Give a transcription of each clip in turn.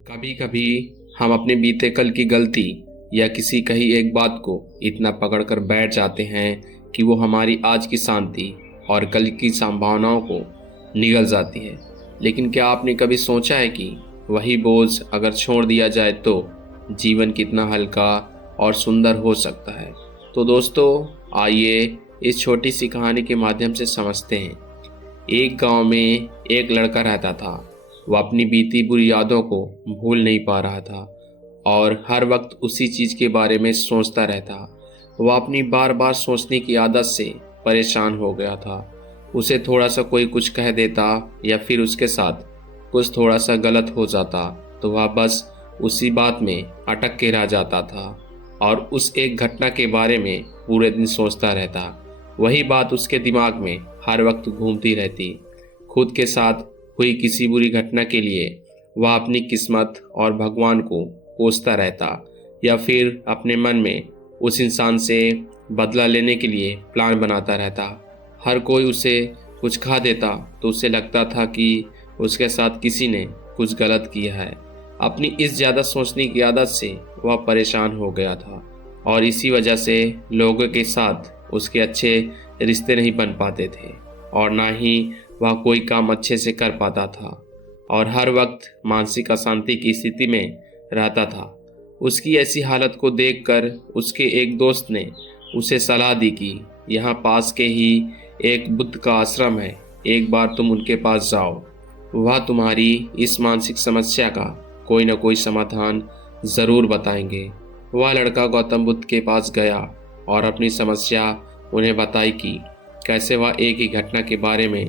कभी कभी हम अपने बीते कल की गलती या किसी कही एक बात को इतना पकड़कर बैठ जाते हैं कि वो हमारी आज की शांति और कल की संभावनाओं को निगल जाती है। लेकिन क्या आपने कभी सोचा है कि वही बोझ अगर छोड़ दिया जाए तो जीवन कितना हल्का और सुंदर हो सकता है। तो दोस्तों, आइए इस छोटी सी कहानी के माध्यम से समझते हैं। एक गांव में एक लड़का रहता था। वह अपनी बीती बुरी यादों को भूल नहीं पा रहा था और हर वक्त उसी चीज के बारे में सोचता रहता। वह अपनी बार बार सोचने की आदत से परेशान हो गया था। उसे थोड़ा सा कोई कुछ कह देता या फिर उसके साथ कुछ थोड़ा सा गलत हो जाता तो वह बस उसी बात में अटक के रह जाता था और उस एक घटना के बारे में पूरे दिन सोचता रहता। वही बात उसके दिमाग में हर वक्त घूमती रहती। खुद के साथ हुई किसी बुरी घटना के लिए वह अपनी किस्मत और भगवान को कोसता रहता या फिर अपने मन में उस इंसान से बदला लेने के लिए प्लान बनाता रहता। हर कोई उसे कुछ खा देता तो उसे लगता था कि उसके साथ किसी ने कुछ गलत किया है। अपनी इस ज़्यादा सोचने की आदत से वह परेशान हो गया था और इसी वजह से लोगों के साथ उसके अच्छे रिश्ते नहीं बन पाते थे और ना ही वह कोई काम अच्छे से कर पाता था और हर वक्त मानसिक अशांति की स्थिति में रहता था। उसकी ऐसी हालत को देखकर उसके एक दोस्त ने उसे सलाह दी कि यहाँ पास के ही एक बुद्ध का आश्रम है, एक बार तुम उनके पास जाओ। वह तुम्हारी इस मानसिक समस्या का कोई न कोई समाधान ज़रूर बताएंगे। वह लड़का गौतम बुद्ध के पास गया और अपनी समस्या उन्हें बताई कि कैसे वह एक ही घटना के बारे में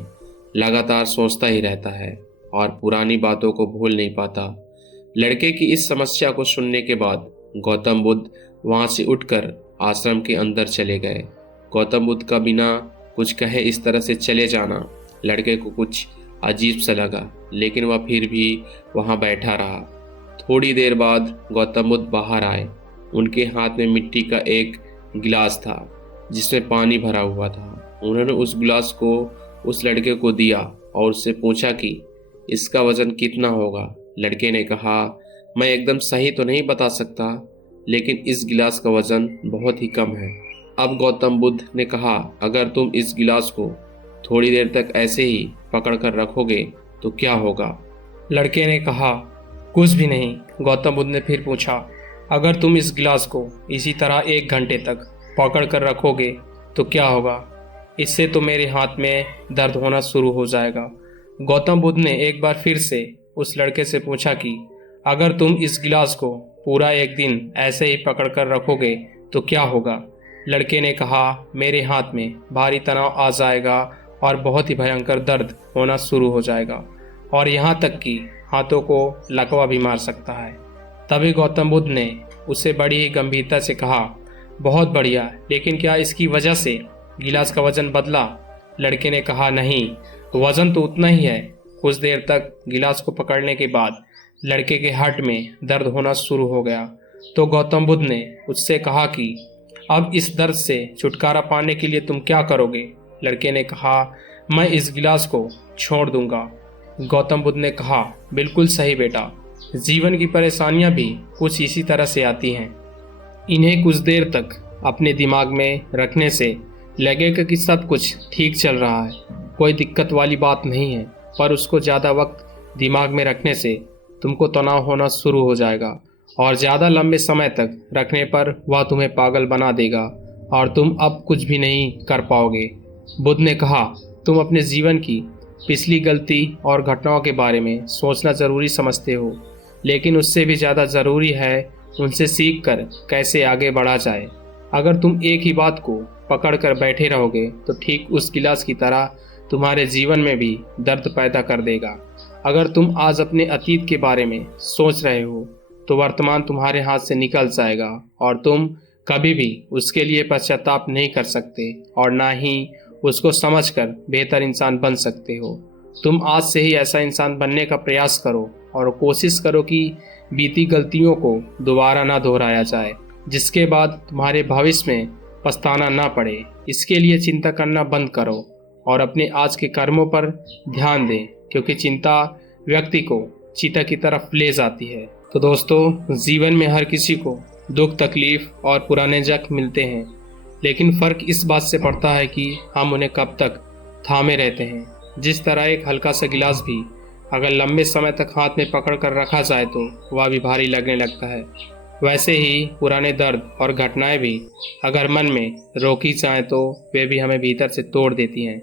लगातार सोचता ही रहता है और पुरानी बातों को भूल नहीं पाता। लड़के की इस समस्या को सुनने के बाद गौतम बुद्ध वहां से उठकर आश्रम के अंदर चले गए। गौतम बुद्ध का बिना कुछ कहे इस तरह से चले जाना लड़के को कुछ अजीब सा लगा, लेकिन वह फिर भी वहां बैठा रहा। थोड़ी देर बाद गौतम बुद्ध बाहर आए। उनके हाथ में मिट्टी का एक गिलास था जिसमें पानी भरा हुआ था। उन्होंने उस गिलास को उस लड़के को दिया और उससे पूछा कि इसका वजन कितना होगा। लड़के ने कहा, मैं एकदम सही तो नहीं बता सकता, लेकिन इस गिलास का वजन बहुत ही कम है। अब गौतम बुद्ध ने कहा, अगर तुम इस गिलास को थोड़ी देर तक ऐसे ही पकड़ कर रखोगे तो क्या होगा। लड़के ने कहा, कुछ भी नहीं। गौतम बुद्ध ने फिर पूछा, अगर तुम इस गिलास को इसी तरह 1 घंटे तक पकड़ कर रखोगे तो क्या होगा। इससे तो मेरे हाथ में दर्द होना शुरू हो जाएगा। गौतम बुद्ध ने एक बार फिर से उस लड़के से पूछा कि अगर तुम इस गिलास को पूरा 1 दिन ऐसे ही पकड़ कर रखोगे तो क्या होगा। लड़के ने कहा, मेरे हाथ में भारी तनाव आ जाएगा और बहुत ही भयंकर दर्द होना शुरू हो जाएगा और यहाँ तक कि हाथों को लकवा भी मार सकता है। तभी गौतम बुद्ध ने उसे बड़ी ही गंभीरता से कहा, बहुत बढ़िया, लेकिन क्या इसकी वजह से गिलास का वजन बदला। लड़के ने कहा, नहीं, वजन तो उतना ही है। कुछ देर तक गिलास को पकड़ने के बाद लड़के के हार्ट में दर्द होना शुरू हो गया। तो गौतम बुद्ध ने उससे कहा कि अब इस दर्द से छुटकारा पाने के लिए तुम क्या करोगे। लड़के ने कहा, मैं इस गिलास को छोड़ दूंगा। गौतम बुद्ध ने कहा, बिल्कुल सही बेटा, जीवन की परेशानियां भी कुछ इसी तरह से आती हैं। इन्हें कुछ देर तक अपने दिमाग में रखने से लगेगा कि सब कुछ ठीक चल रहा है, कोई दिक्कत वाली बात नहीं है, पर उसको ज़्यादा वक्त दिमाग में रखने से तुमको तनाव होना शुरू हो जाएगा और ज़्यादा लंबे समय तक रखने पर वह तुम्हें पागल बना देगा और तुम अब कुछ भी नहीं कर पाओगे। बुद्ध ने कहा, तुम अपने जीवन की पिछली गलती और घटनाओं के बारे में सोचना ज़रूरी समझते हो, लेकिन उससे भी ज़्यादा ज़रूरी है उनसे सीख कर कैसे आगे बढ़ा जाए। अगर तुम एक ही बात को पकड़ कर बैठे रहोगे तो ठीक उस गिलास की तरह तुम्हारे जीवन में भी दर्द पैदा कर देगा। अगर तुम आज अपने अतीत के बारे में सोच रहे हो तो वर्तमान तुम्हारे हाथ से निकल जाएगा और तुम कभी भी उसके लिए पश्चाताप नहीं कर सकते और ना ही उसको समझकर बेहतर इंसान बन सकते हो। तुम आज से ही ऐसा इंसान बनने का प्रयास करो और कोशिश करो कि बीती गलतियों को दोबारा ना दोहराया जाए, जिसके बाद तुम्हारे भविष्य में पछताना ना पड़े। इसके लिए चिंता करना बंद करो और अपने आज के कर्मों पर ध्यान दें, क्योंकि चिंता व्यक्ति को चिता की तरफ ले जाती है। तो दोस्तों, जीवन में हर किसी को दुख, तकलीफ और पुराने जख्म मिलते हैं, लेकिन फ़र्क इस बात से पड़ता है कि हम उन्हें कब तक थामे रहते हैं। जिस तरह एक हल्का सा गिलास भी अगर लंबे समय तक हाथ में पकड़ कर रखा जाए तो वह भी भारी लगने लगता है, वैसे ही पुराने दर्द और घटनाएं भी अगर मन में रोकी जाएं तो वे भी हमें भीतर से तोड़ देती हैं।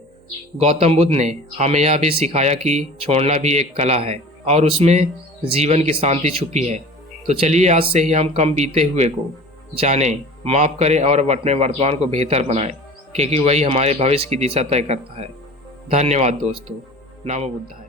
गौतम बुद्ध ने हमें यह भी सिखाया कि छोड़ना भी एक कला है और उसमें जीवन की शांति छुपी है। तो चलिए आज से ही हम कम बीते हुए को जानें, माफ़ करें और अपने वर्तमान को बेहतर बनाएं, क्योंकि वही हमारे भविष्य की दिशा तय करता है। धन्यवाद दोस्तों। नमो बुद्धाय।